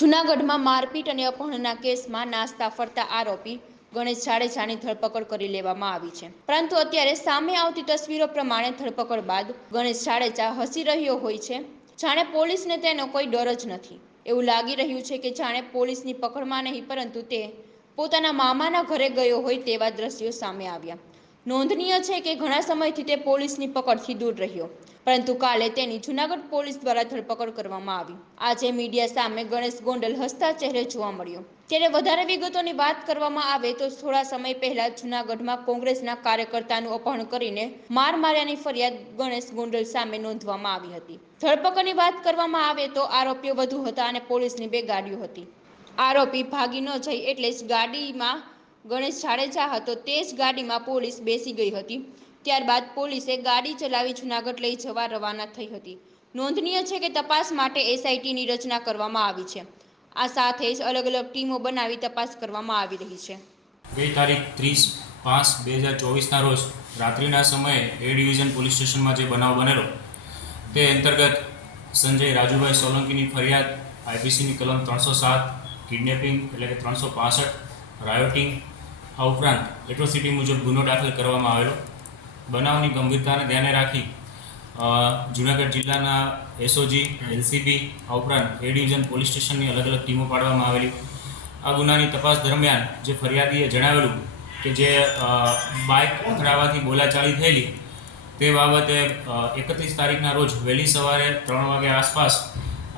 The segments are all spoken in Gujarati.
જૂનાગઢમાં મારપીટ અને અપહરણના કેસમાં નાસ્તા ફરતા આરોપી ગણેશ જાડેજાની ધરપકડ કરી લેવામાં આવી છે. પરંતુ અત્યારે સામે આવતી તસવીરો પ્રમાણે ધરપકડ બાદ ગણેશ જાડેજા હસી રહ્યો હોય છે. જાણે પોલીસને તેનો કોઈ ડર જ નથી. એવું લાગી રહ્યું છે કે જાણે પોલીસની પકડમાં નહીં, પરંતુ તે પોતાના મામાના ઘરે ગયો હોય તેવા દ્રશ્યો સામે આવ્યા. નોંધનીય છે કે ઘણા સમયથી તે પોલીસની પકડથી દૂર રહ્યો. પરંતુ કાલે તેની જૂનાગઢ પોલીસ દ્વારા ધરપકડ કરવામાં આવી. આજે મીડિયા સામે ગણેશ ગોંડલ હસતા ચહેરે જોવા મળ્યો. ત્યારે વધારે વિગતોની વાત કરવામાં આવે તો થોડા સમય પહેલા જૂનાગઢમાં કોંગ્રેસના કાર્યકર્તાનું અપહરણ કરીને માર માર્યાની ફરિયાદ ગણેશ ગોંડલ સામે નોંધવામાં આવી હતી. ધરપકડની વાત કરવામાં આવે તો આરોપીઓ વધુ હતા અને પોલીસની બે ગાડીઓ હતી. આરોપી ભાગી ન જઈ એટલે જ ગાડીમાં ગણેશ જાડેજા હતો તે જ ગાડીમાં પોલીસ બેસી ગઈ હતી. ત્યારબાદ પોલીસે ગાડી ચલાવી જૂનાગઢ લઈ જવા રવાના થઈ હતી. નોંધનીય છે કે તપાસ માટે એસઆઈટીની રચના કરવામાં આવી છે. આ સાથે જ અલગ અલગ ટીમો બનાવી તપાસ કરવામાં આવી રહી છે. ગઈ તારીખ ત્રીસ પાંચ બે હજાર ચોવીસના રોજ રાત્રિના સમયે એ ડિવિઝન પોલીસ સ્ટેશનમાં જે બનાવ બનેલો, તે અંતર્ગત સંજય રાજુભાઈ સોલંકીની ફરિયાદ, આઈપીસીની કલમ ત્રણસો સાત, કિડનેપિંગ એટલે કે ત્રણસો પાસઠ, રાયોટિંગ, આ ઉપરાંત એટ્રોસિટી મુજબ ગુનો દાખલ કરવામાં આવેલો. બનાવની ગંભીરતાને ધ્યાને રાખી જુનાગઢ જિલ્લાના એસઓજી એલસીબી આ ઉપરાંત એ ડિવિઝન પોલીસ સ્ટેશનની અલગ અલગ ટીમો પાડવામાં આવેલી. આ ગુનાની તપાસ દરમિયાન જે ફરિયાદીએ જણાવેલું કે જે બાઇક અથડાવાથી બોલાચાલી થયેલી, તે બાબતે એકત્રીસ તારીખના રોજ વહેલી સવારે ત્રણ વાગ્યા આસપાસ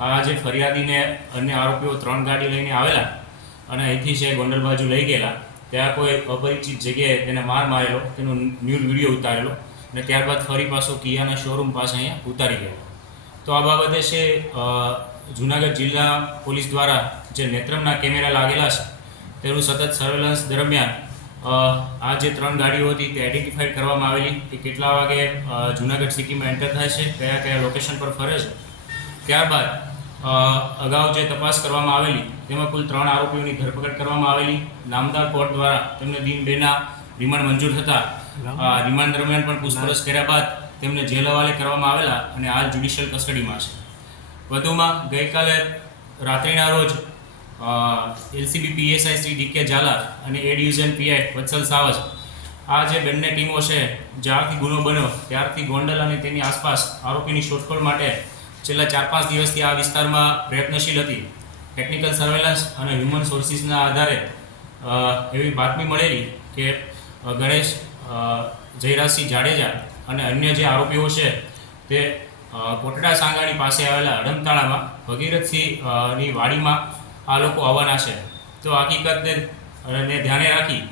આ જે ફરિયાદીને અન્ય આરોપીઓ ત્રણ ગાડી લઈને આવેલા અને અહીંથી છે ગોંડલ બાજુ લઈ ગયેલા ત્યાં કોઈ અપરિચિત જગ્યાએ તેને માર મારેલો, તેનો ન્યૂડ વીડિયો ઉતારેલો અને ત્યારબાદ ફરી પાછો કિયાના શોરૂમ પાસે અહીંયા ઉતારી ગયેલો તો આ બાબતે છે જુનાગઢ જિલ્લા પોલીસ દ્વારા જે નેત્રમના કેમેરા લાગેલા છે, તેનું સતત સર્વેલન્સ દરમિયાન આ જે ત્રણ ગાડીઓ હતી તે આઈડેન્ટિફાઈડ કરવામાં આવેલી કે કેટલા વાગે જુનાગઢ સિટીમાં એન્ટર થાય છે કયા કયા લોકેશન પર ફરે છે. ત્યારબાદ અગાઉ જે તપાસ કરવામાં આવેલી, તેમાં કુલ ત્રણ આરોપીઓની ધરપકડ કરવામાં આવેલી. નામદાર કોર્ટ દ્વારા તેમને દિન બેના રિમાન્ડ મંજૂર થતા રિમાન્ડ દરમિયાન પણ પૂછપરછ કર્યા બાદ તેમને જેલ હવાલે કરવામાં આવેલા અને હાલ જ્યુડિશિયલ કસ્ટડીમાં છે. વધુમાં ગઈકાલે રાત્રિના રોજ LCB PSI Shri DK Zala અને એ ડિવિઝન પીઆઈ વત્સલ સાવજ, આ જે બંને ટીમો છે, જ્યારથી ગુનો બન્યો, ત્યારથી ગોંડલ અને તેની આસપાસ આરોપીની શોધખોળ માટે છેલ્લા ચાર પાંચ દિવસથી આ વિસ્તારમાં પ્રયત્નશીલ હતી. ટેકનિકલ સર્વેલન્સ અને હ્યુમન સોર્સિસના આધારે એવી બાતમી મળેલી કે ગણેશ જયરાજસિંહ જાડેજા અને અન્ય જે આરોપીઓ છે, તે કોટડા સાંગાણી પાસે આવેલા અડમતાળામાં ભગીરથસિંહની વાડીમાં આ લોકો આવવાના છે. તો હકીકતને ધ્યાને રાખી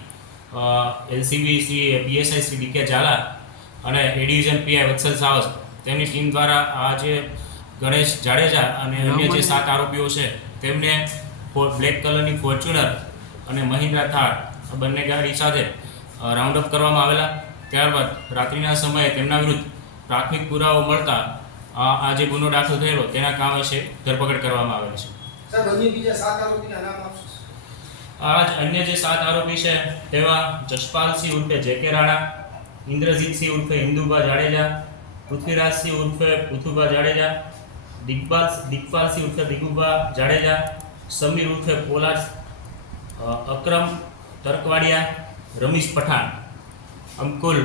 LCB Shri PSI Shri DK Zala અને એ ડિવિઝન પીઆઈ વત્સલ સાવસ, તેમની ટીમ દ્વારા આ જે ગણેશ જાડેજા અને અન્ય જે સાત આરોપીઓ છે તેમને બ્લેક કલરની ફોર્ચ્યુનર અને મહિન્દ્રા થાર બંને ગાડી સાથે રાઉન્ડ અપ કરવામાં આવેલા. ત્યારબાદ રાત્રિના સમયે તેમના વિરુદ્ધ પ્રાથમિક પુરાવો મળતા આ જે ગુનો દાખલ થયેલો તેના કામ છે ધરપકડ કરવામાં આવેલ છે. સાહેબ અન્ય બીજા સાત આરોપીના નામ આપશો આ જ અન્ય જે સાત આરોપી છે તેવા જશપાલસિંહ ઉર્ફે જેકે રાણા ઇન્દ્રજીતસિંહ ઉર્ફે હિન્દુભા જાડેજા પૃથ્વીરાજસિંહ ઉર્ફે પૃથુભા જાડેજા દિગ્પાલ દિગ્પાલસિંહ ઉર્ફે દિગુભા જાડેજા સમીર ઉર્ફે પોલાસ અક્રમ તરકવાડિયા રમીશ પઠાણ. આમ કુલ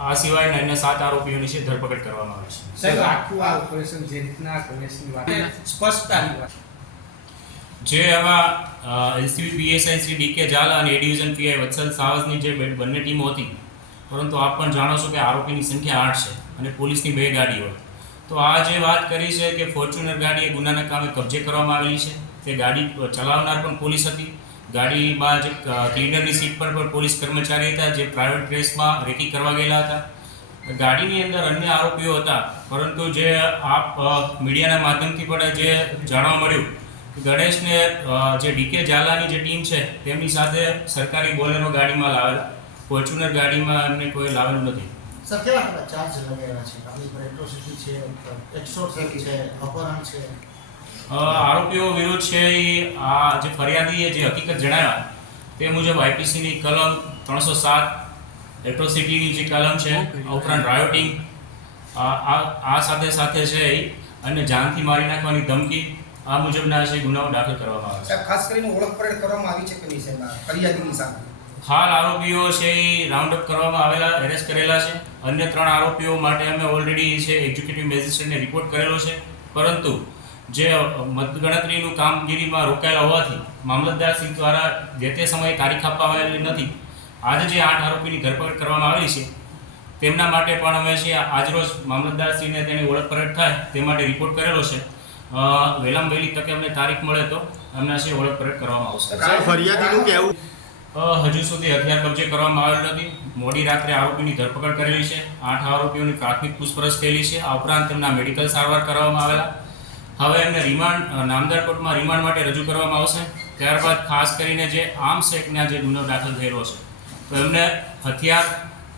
આ સિવાયના અન્ય સાત આરોપીઓની છે ધરપકડ કરવામાં આવી છે. સાહેબ આખું આ ઓપરેશન જે રીતના ગણેશની વાત સ્પષ્ટતાની વાત. જે આવા LCB PSI Shri DK Zala અને એ ડિવિઝન પીઆઈ વત્સલ સાવજની જે બંને ટીમો હતી પરંતુ આપ પણ જાણો છો કે આરોપીની સંખ્યા આઠ છે અને પોલીસની બે ગાડીઓ. તો આ જે વાત કરી છે કે ફોર્ચ્યુનર ગાડી એ ગુનાના કામે કબજે કરવામાં આવેલી છે, તે ગાડી ચલાવનાર પણ પોલીસ હતી. ગાડીમાં જે ક્લીનરની સીટ પર પણ પોલીસ કર્મચારી હતા, જે પ્રાઇવેટ ડ્રેસમાં રેકી કરવા ગયેલા હતા. ગાડીની અંદર અન્ય આરોપીઓ હતા, પરંતુ જે આપ મીડિયાના માધ્યમથી પણ જે જાણવા મળ્યું ગણેશને જે ડીકે ઝાલાની જે ટીમ છે, તેમની સાથે સરકારી બોલેરો ગાડીમાં લાવેલા. ફોર્ચ્યુનર ગાડીમાં એમને કોઈ લાવેલું નથી. સર કેવા કેવા ચાર્જ લગાવ્યા છે. આપણી પર એટ્રોસિટી છે એક્સટોર્શન છે. અપહરણ છે. આરોપીઓ વિરુદ્ધ છે એ આ જે ફરિયાદીએ જે હકીકત જણાવ્યા તે મુજબ આઈપીસીની કલમ ત્રણસો સાત એટ્રોસિટીની જે કલમ છે ઉપરાંત રાયોટિંગ આ આ આ સાથે સાથે છે એ અને જાનથી મારી નાખવાની ધમકી આ મુજબના છે ગુનાઓ દાખલ કરવામાં આવે છે. ખાસ કરીને ઓળખ પરેડ કરવામાં આવી છે કે નહીં સાહેબ? ફરિયાદીની સામે. હાલ આરોપીઓ છે એ રાઉન્ડ કરવામાં આવેલા એરેસ્ટ કરેલા છે. અન્ય ત્રણ આરોપીઓ માટે અમે ઓલરેડી છે એક્ઝિક્યુટિવ મેજિસ્ટ્રેટને રિપોર્ટ કરેલો છે. પરંતુ જે મતગણતરીનું કામગીરીમાં રોકાયેલા હોવાથી મામલતદાર દ્વારા જે તે સમયે તારીખ આપવામાં આવેલી નથી. આજે જે આઠ આરોપીની ધરપકડ કરવામાં આવેલી છે, તેમના માટે પણ અમે છે આજરોજ મામલતદારશ્રીને તેની ઓળખ પરેડ થાય તે માટે રિપોર્ટ કરેલો છે. વહેલામ વહેલી તકે અમને તારીખ મળે તો અમને છે ઓળખ કરવામાં આવશે. ફરિયાદીનું કહેવું હજુ સુધી હથિયાર કબજે કરવામાં આવેલ નથી. મોડી રાત્રે આરોપીની ધરપકડ કરેલી છે. આઠ આરોપીઓની પ્રાથમિક પૂછપરછ થયેલી છે. આ ઉપરાંત તેમના મેડિકલ સારવાર કરવામાં આવેલા. હવે એમને રિમાન્ડ નામદાર કોર્ટમાં રિમાન્ડ માટે રજૂ કરવામાં આવશે. ત્યારબાદ ખાસ કરીને જે આર્મ્સ એક્ટના જે ગુનો દાખલ થયેલો છે, તો એમને હથિયાર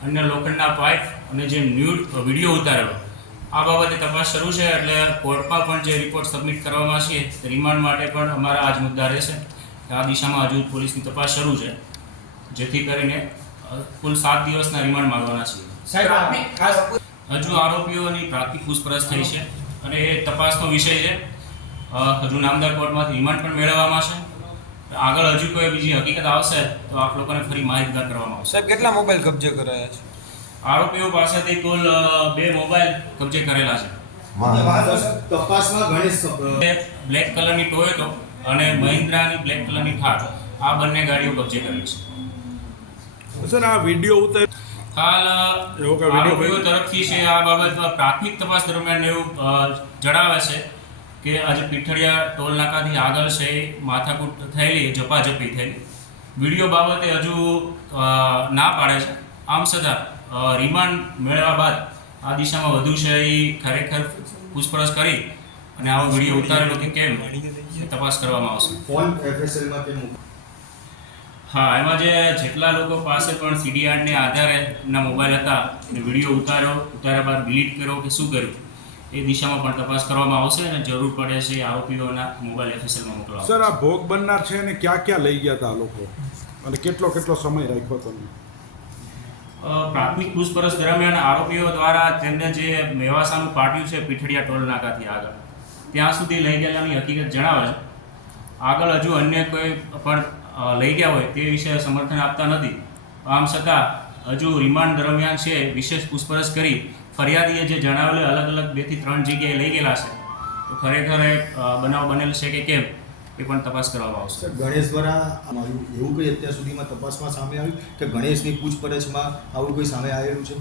અને લોખંડના પાઇપ અને જે ન્યૂડ વીડિયો ઉતારેલો, આ બાબતે તપાસ શરૂ છે. એટલે કોર્ટમાં પણ જે રિપોર્ટ સબમિટ કરવામાં છે રિમાન્ડ માટે પણ અમારા આજ મુદ્દા રહેશે. આ દિશામાં હજુ પોલીસની તપાસ શરૂ છે. જેથી કરીને કુલ સાત દિવસના રિમાન્ડ માંગવાના છે સાહેબ આ ખાસ હજુ આરોપીઓની પ્રાથમિક પૂછપરછ થઈ છે અને એ તપાસનો વિષય છે. હજુ નામદાર કોર્ટમાંથી રિમાન્ડ પણ મેળવવામાં છે. આગળ હજુ કોઈ બીજી હકીકત આવશે તો આપ લોકોને ફરી માહિતગાર કરવામાં આવશે. સાહેબ કેટલા મોબાઈલ કબજે કરાયા છે? આરોપીઓ પાસેથી કુલ બે મોબાઈલ કબજે કરેલા છે. તપાસમાં ઘણી બ્લેક કલરની ટોયોટો અને મહિન્દ્રાની બ્લેક કલરની થાર આ બંને ગાડીઓ કબજે કરી છે. સર આ વીડિયો ઉતર હાલ આરોપીઓ તરફથી છે આ બાબતમાં પ્રાથમિક તપાસ દરમિયાન એવું જણાવે છે કે આજે પીઠળિયા ટોલ નાકાથી આગળ છે માથાકૂટ થયેલી ઝપાઝપી થયેલી. વીડિયો બાબતે હજુ ના પાડે છે. આમ છતાં રિમાન્ડ મેળવ્યા બાદ આ દિશામાં વધુ છે એ ખરેખર પૂછપરછ કરી અને આવો વીડિયો ઉતારેલો કે કેમ? તપાસ કરવામાં આવશે. ફોન એફએસએલમાં કેમ હા એમાં જે જેટલા લોકો પાસે પણ સીડીઆરને આધારે એમના મોબાઈલ હતા અને વીડિયો ઉતાર્યો ઉતાર્યા બાદ ડિલીટ કર્યો કે શું કર્યું? એ દિશામાં પણ તપાસ કરવામાં આવશે અને જરૂર પડે છે આરોપીઓના મોબાઈલ એફએસએલમાં મોકલવા. સર આ ભોગ બનનાર છે અને ક્યાં ક્યાં લઈ ગયા હતા લોકો? અને કેટલો કેટલો સમય રાખ્યો તમને? પ્રાથમિક પૂછપરછ દરમિયાન આરોપીઓ દ્વારા તેમને જે મેવાસાનું પાટિયું છે પીઠડિયા ટોલ નાકાથી આગળ. ત્યાં સુધી લઈ ગયેલાની હકીકત જણાવે છે. આગળ હજુ અન્ય કોઈ પણ લઈ ગયા હોય તે વિશે સમર્થન આપતા નથી. આમ છતાં હજુ રિમાન્ડ દરમિયાન છે વિશેષ પૂછપરછ કરી ફરિયાદીએ જે જણાવેલું અલગ અલગ બેથી ત્રણ જગ્યાએ લઈ ગયેલા છે. તો ખરેખર એ બનાવ બનેલ છે કે કેમ એ પણ તપાસ કરવામાં આવશે. ગણેશ દ્વારા એવું કંઈ અત્યાર સુધીમાં તપાસમાં સામે આવ્યું કે ગણેશની પૂછપરછમાં આવું કોઈ સામે આવેલું છે?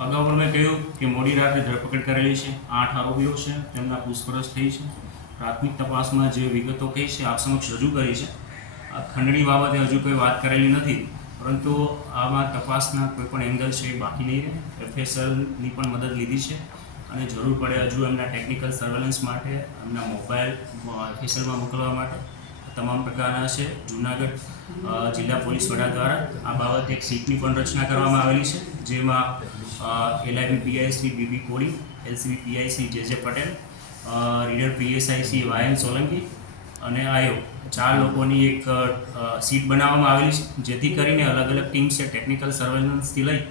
અગાઉ પણ મેં કહ્યું કે મોડી રાત્રે ધરપકડ કરેલી છે. આઠ આરોપીઓ છે. તેમના પૂછપરછ થઈ છે. પ્રાથમિક તપાસમાં જે વિગતો કહી છે, આપ સમક્ષ રજૂ કરી છે. ખંડણી બાબતે હજુ કોઈ વાત કરેલી નથી. પરંતુ આમાં તપાસના કોઈ પણ એંગલ છે એ બાકી નહીં રહે. એફએસએલની પણ મદદ લીધી છે. અને જરૂર પડે હજુ એમના ટેકનિકલ સર્વેલન્સ માટે, એમના મોબાઈલ એફએસએલમાં મોકલવા માટે. તમામ પ્રકારના છે. જુનાગઢ જિલ્લા પોલીસ વડા દ્વારા આ બાબતે એક સીટની પણ રચના કરવામાં આવેલી છે. જેમાં LIB PIC BB Koli LCB PIC J J Patel reader PSIC Y N Solanki અને આયો. ચાર લોકોની એક સીટ બનાવવામાં આવેલી છે, જેથી કરીને અલગ અલગ ટીમ છે, ટેકનિકલ સર્વેલન્સથી લઈ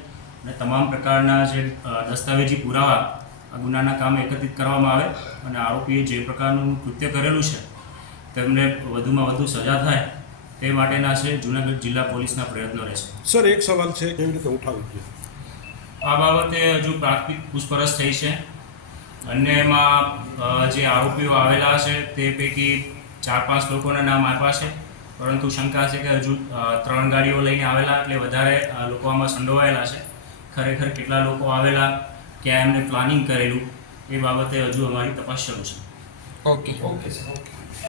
અને તમામ પ્રકારના જે દસ્તાવેજી પુરાવા આ ગુનાના કામ એકત્રિત કરવામાં આવે અને આરોપીએ જે પ્રકારનું કૃત્ય કરેલું છે, તેમને વધુમાં વધુ સજા થાય તે માટેના છે જૂનાગઢ જિલ્લા પોલીસના પ્રયત્નો રહેશે. સર, એક સવાલ છે, કેવી રીતે ઉઠાવી આ બાબતે હજુ પ્રાથમિક પૂછપરછ થઈ છે. અને એમાં જે આરોપીઓ આવેલા છે તે પૈકી ચાર પાંચ લોકોના નામ આપ્યા છે. પરંતુ શંકા છે કે હજુ ત્રણ ગાડીઓ લઈને આવેલા એટલે વધારે લોકો આમાં સંડોવાયેલા છે. ખરેખર કેટલા લોકો આવેલા ક્યાં એમને પ્લાનિંગ કરેલું એ બાબતે હજુ અમારી તપાસ શરૂ છે. ઓકે. Okay sir. ઓકે